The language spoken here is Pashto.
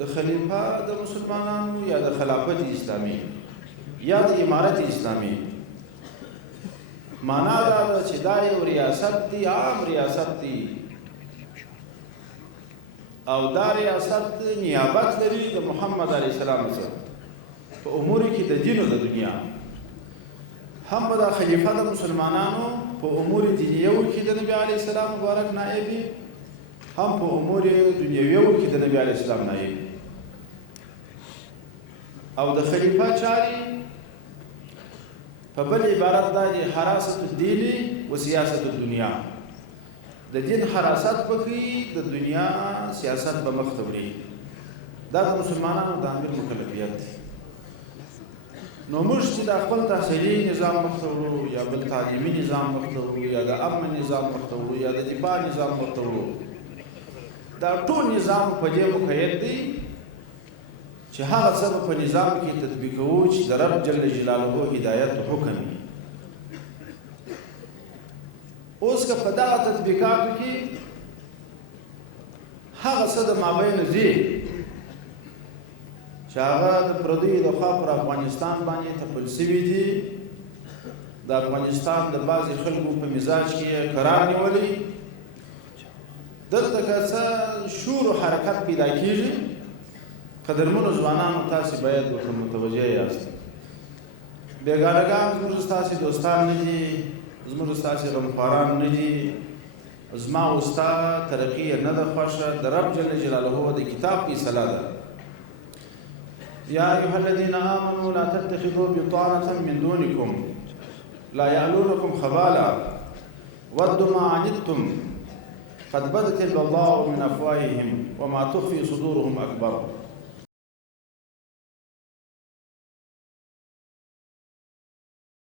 د خلیفہ د مسلمانانو یا د خلافت اسلامي یا د امارت اسلامي معنا دا ده چې دا یو ریاست دی، عام ریاست دی، او دا ریاست نیابت لري د محمد علیه السلام څخه په امور کې د دین او د دنیا. هم به دا خلیفہ د مسلمانانو په امور دینیو کې د نبی علیه السلام مبارک نائب وي، هم په امور دنیویو کې د نبی علیه السلام نائب وي. او د خلیفہ چاري په بل عبارت دا دی حراست الدین و سیاست الدنیا. د دین حراست پکې، د دنیا سیاست به مخ ته وړي. دا د مسلمانانو د امیر مکلفیت دی. نو موږ چې د خپل تحصیلي نظام مخ ته وړو، یا بل تعلیمي نظام مخ ته وړو، یا د امن نظام مخ ته وړو، یا د دفاع نظام مخ ته وړو، دا ټول نظام په دې مقید دی چې هغه څه په نظام کې تطبیقوو چې د رب جل جلاله هدایت او حکم وي. اوس که په دغه تطبیقاتو کې هغه څه د مابین ځي چې هغه د پردیو د خوا پر افغانستان باندې تپل سوي دي، د افغانستان د بعضې خلکو په مزاج کې قرار نیولی، دلته که څه شور و حرکت پیدا کېږي، قدرمنو ځوانانو تاسې باید ورته متوجه یاست. بیګانګان زموږ ستاسې دوستان نه دي، زموږ ستاسې غمخواران نه دي. زما او ستا ترقي یې نه ده خوښه، د رب جل جلاله د کتاب فیصله ده. یا ایها الذین آمنوا لا تتخذوا بطانة من دونکم لا یعلونکم خبالا ودوا ما عنتم قد بدت البغضاء من افواههم وما تخفي صدورهم اکبر.